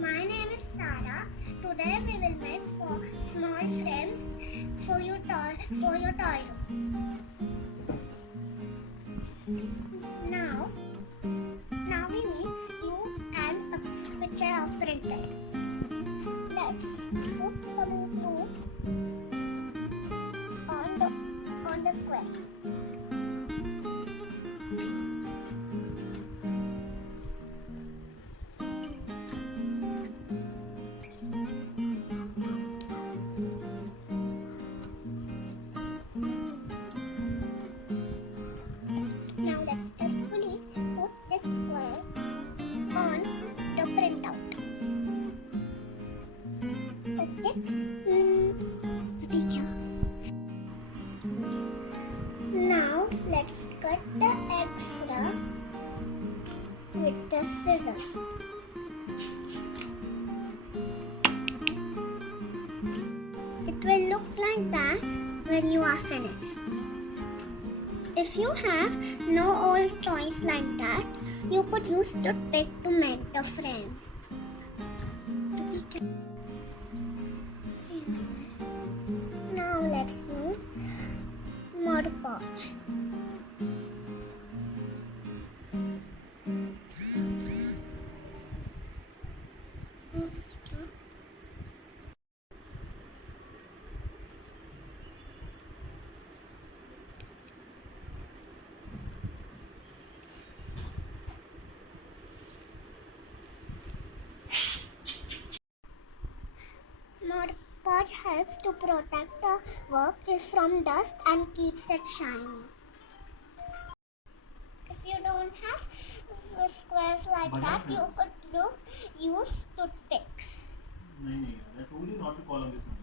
my name is Sarah. Today we will make four small frames for your toy room. Now we need glue and a picture of printed. Let's put some glue on the square. Now let's carefully put this square on the printout. Okay. Now let's cut the extra with the scissors. It will look like that when you are finished. If you have no old toys like that, you could use toothpick to make the frame. Now let's use Mod Podge. Mod Podge helps to protect the work from dust and keeps it shiny. If you don't have squares like that, you could use toothpicks. I told you not to call on this number.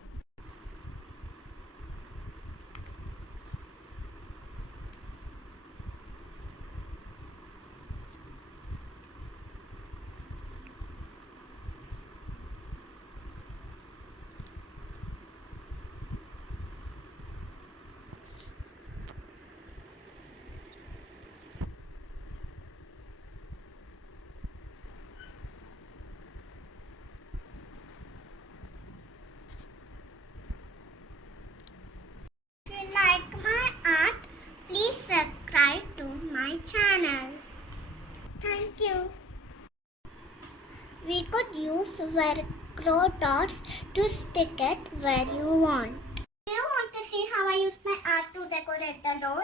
If you like my art, please subscribe to my channel. Thank you. We could use Velcro dots to stick it where you want. Do you want to see how I use my art to decorate the door?